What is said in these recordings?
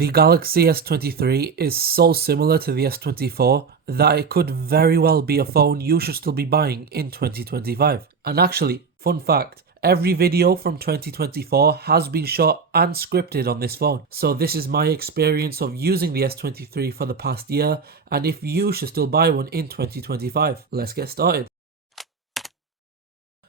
The Galaxy S23 is so similar to the S24 that it could very well be a phone you should still be buying in 2025. And actually, fun fact, every video from 2024 has been shot and scripted on this phone. So this is my experience of using the S23 for the past year, and if you should still buy one in 2025. Let's get started.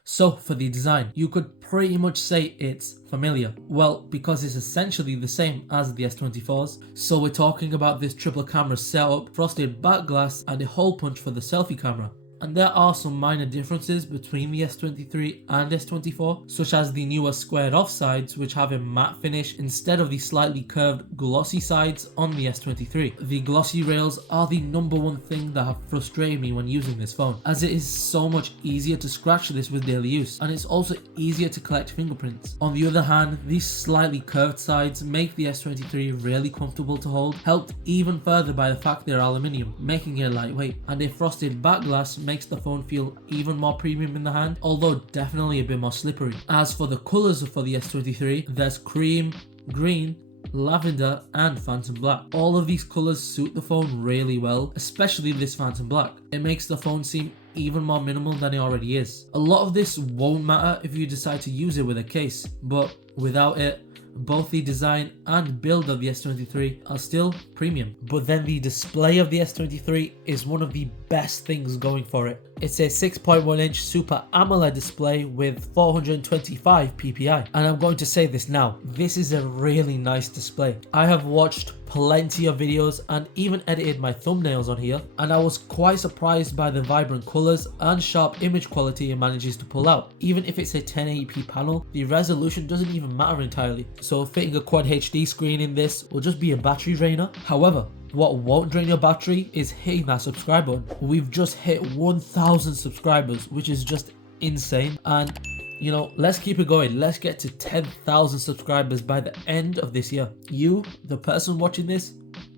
So for the design, you could pretty much say it's familiar. Well, because it's essentially the same as the S24's. So we're talking about this triple camera setup, frosted back glass, and a hole punch for the selfie camera. And there are some minor differences between the S23 and S24, such as the newer squared off sides, which have a matte finish instead of the slightly curved glossy sides on the S23. The glossy rails are the number one thing that have frustrated me when using this phone, as it is so much easier to scratch this with daily use, and it's also easier to collect fingerprints. On the other hand, these slightly curved sides make the S23 really comfortable to hold, helped even further by the fact they're aluminium, making it lightweight, and a frosted back glass makes the phone feel even more premium in the hand, although definitely a bit more slippery. As for the colours for the S23, there's cream, green, lavender and phantom black. All of these colours suit the phone really well, especially this phantom black. It makes the phone seem even more minimal than it already is. A lot of this won't matter if you decide to use it with a case, but without it, both the design and build of the S23 are still premium. But then the display of the S23 is one of the best things going for it. It's a 6.1 inch Super AMOLED display with 425 ppi. And I'm going to say this now, this is a really nice display. I have watched plenty of videos and even edited my thumbnails on here, and I was quite surprised by the vibrant colours and sharp image quality it manages to pull out. Even if it's a 1080p panel, the resolution doesn't even matter entirely, so fitting a Quad HD screen in this will just be a battery drainer. However, what won't drain your battery is hitting that subscribe button. We've just hit 1,000 subscribers, which is just insane, and you know, let's keep it going. Let's get to 10,000 subscribers by the end of this year. You, the person watching this,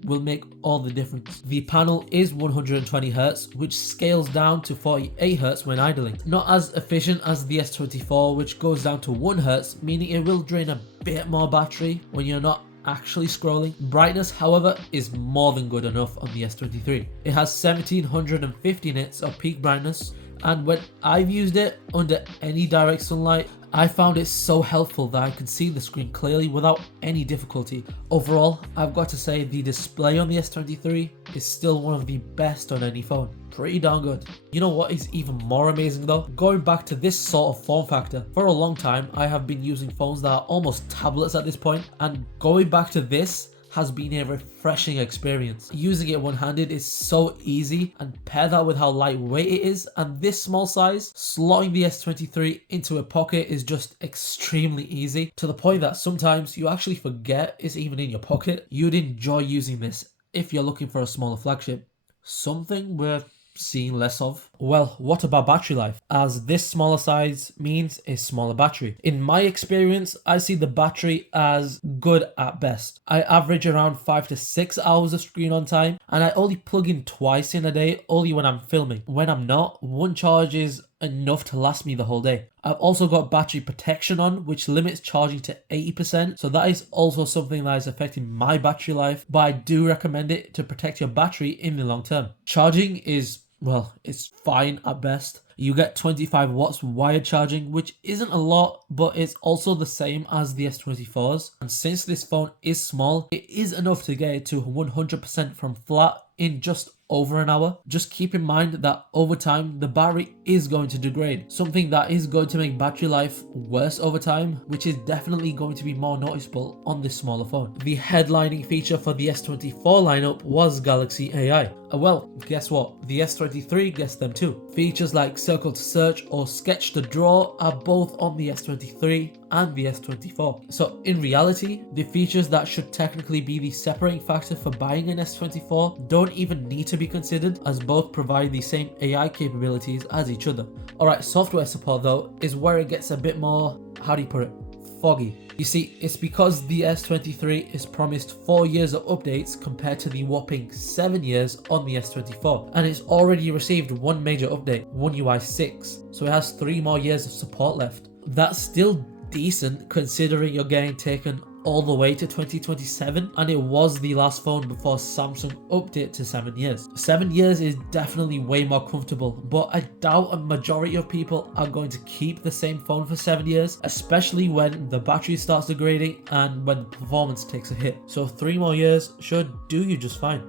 will make all the difference. The panel is 120Hz, which scales down to 48Hz when idling. Not as efficient as the S24, which goes down to 1Hz, meaning it will drain a bit more battery when you're not actually scrolling. Brightness, however, is more than good enough on the S23. It has 1750 nits of peak brightness, and when I've used it under any direct sunlight, I found it so helpful that I could see the screen clearly without any difficulty. Overall, I've got to say the display on the S23 is still one of the best on any phone. Pretty darn good. You know what is even more amazing though? Going back to this sort of form factor. For a long time, I have been using phones that are almost tablets at this point, and going back to this has been a refreshing experience. Using it one-handed is so easy, and pair that with how lightweight it is and this small size, slotting the S23 into a pocket is just extremely easy, to the point that sometimes you actually forget it's even in your pocket. You'd enjoy using this if you're looking for a smaller flagship, something we're seeing less of. Well, what about battery life? As this smaller size means a smaller battery. In my experience, I see the battery as good at best. I average around 5 to 6 hours of screen on time, and I only plug in twice in a day, only when I'm filming. When I'm not, one charge is enough to last me the whole day. I've also got battery protection on, which limits charging to 80%, so that is also something that is affecting my battery life, but I do recommend it to protect your battery in the long term. Charging is, well, it's fine at best. You get 25 watts wired charging, which isn't a lot, but it's also the same as the S24's. And since this phone is small, it is enough to get it to 100% from flat in just over an hour. Just keep in mind that over time, the battery is going to degrade, something that is going to make battery life worse over time, which is definitely going to be more noticeable on this smaller phone. The headlining feature for the S24 lineup was Galaxy AI. Well, guess what? The S23 gets them too. Features like Circle to Search or Sketch to Draw are both on the S23 and the S24. So in reality, the features that should technically be the separating factor for buying an S24 don't even need to be considered, as both provide the same AI capabilities as each other. Alright, software support though is where it gets a bit more, how do you put it, foggy. You see, it's because the S23 is promised 4 years of updates compared to the whopping 7 years on the S24, and it's already received one major update, One UI 6, so it has 3 more years of support left. That's still decent considering you're getting taken all the way to 2027, and it was the last phone before Samsung upped it to 7 years. 7 years is definitely way more comfortable, but I doubt a majority of people are going to keep the same phone for 7 years, especially when the battery starts degrading and when the performance takes a hit. So 3 more years should do you just fine.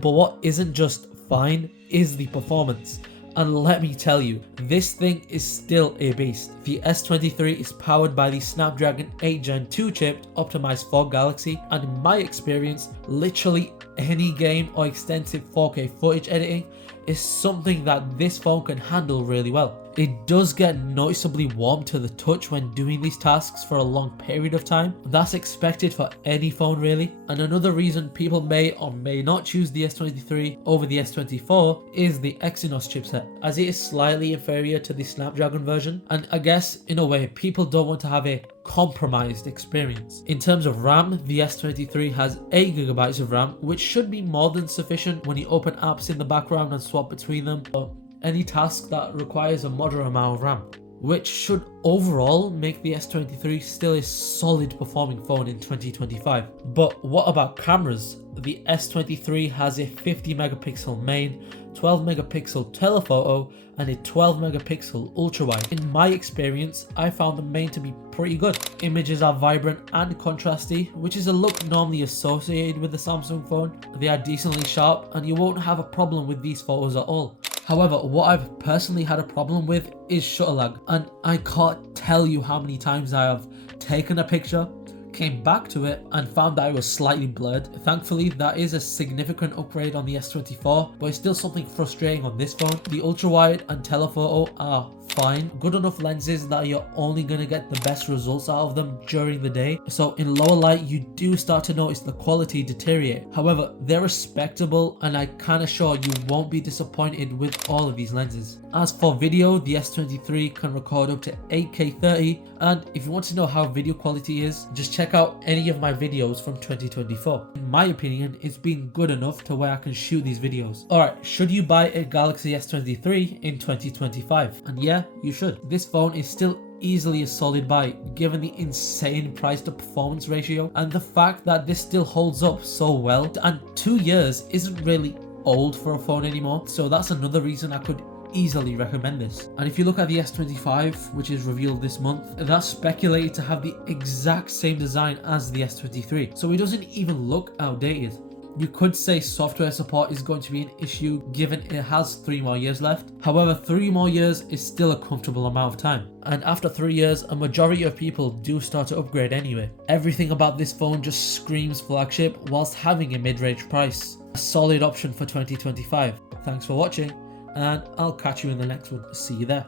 But what isn't just fine is the performance. And let me tell you, this thing is still a beast. The S23 is powered by the Snapdragon 8 Gen 2 chip optimized for Galaxy, and in my experience, literally any game or extensive 4K footage editing is something that this phone can handle really well. It does get noticeably warm to the touch when doing these tasks for a long period of time. That's expected for any phone really. And another reason people may or may not choose the S23 over the S24 is the Exynos chipset, as it is slightly inferior to the Snapdragon version. And I guess in a way, people don't want to have a compromised experience. In terms of RAM, the S23 has 8GB of RAM, which should be more than sufficient when you open apps in the background and swap between them, or any task that requires a moderate amount of RAM, which should overall make the S23 still a solid performing phone in 2025. But what about cameras? The S23 has a 50 megapixel main, 12 megapixel telephoto, and a 12 megapixel ultra wide. In my experience, I found the main to be pretty good. Images are vibrant and contrasty, which is a look normally associated with the Samsung phone. They are decently sharp, and you won't have a problem with these photos at all. However, what I've personally had a problem with is shutter lag, and I can't tell you how many times I have taken a picture, came back to it and found that it was slightly blurred. Thankfully, that is a significant upgrade on the S24, but it's still something frustrating on this phone. The ultra wide and telephoto are fine, good enough lenses that you're only going to get the best results out of them during the day. So in lower light, you do start to notice the quality deteriorate. However, they're respectable, and I can assure you won't be disappointed with all of these lenses. As for video, the S23 can record up to 8K 30, and if you want to know how video quality is, just check out any of my videos from 2024. In my opinion, it's been good enough to where I can shoot these videos. Alright, should you buy a Galaxy S23 in 2025? And yeah, you should. This phone is still easily a solid buy given the insane price to performance ratio and the fact that this still holds up so well, and 2 years isn't really old for a phone anymore, so that's another reason I could easily recommend this. And if you look at the S25, which is revealed this month, that's speculated to have the exact same design as the S23, so it doesn't even look outdated. You could say software support is going to be an issue given it has 3 more years left. However, 3 more years is still a comfortable amount of time. And after 3 years, a majority of people do start to upgrade anyway. Everything about this phone just screams flagship whilst having a mid-range price. A solid option for 2025. Thanks for watching, and I'll catch you in the next one. See you there.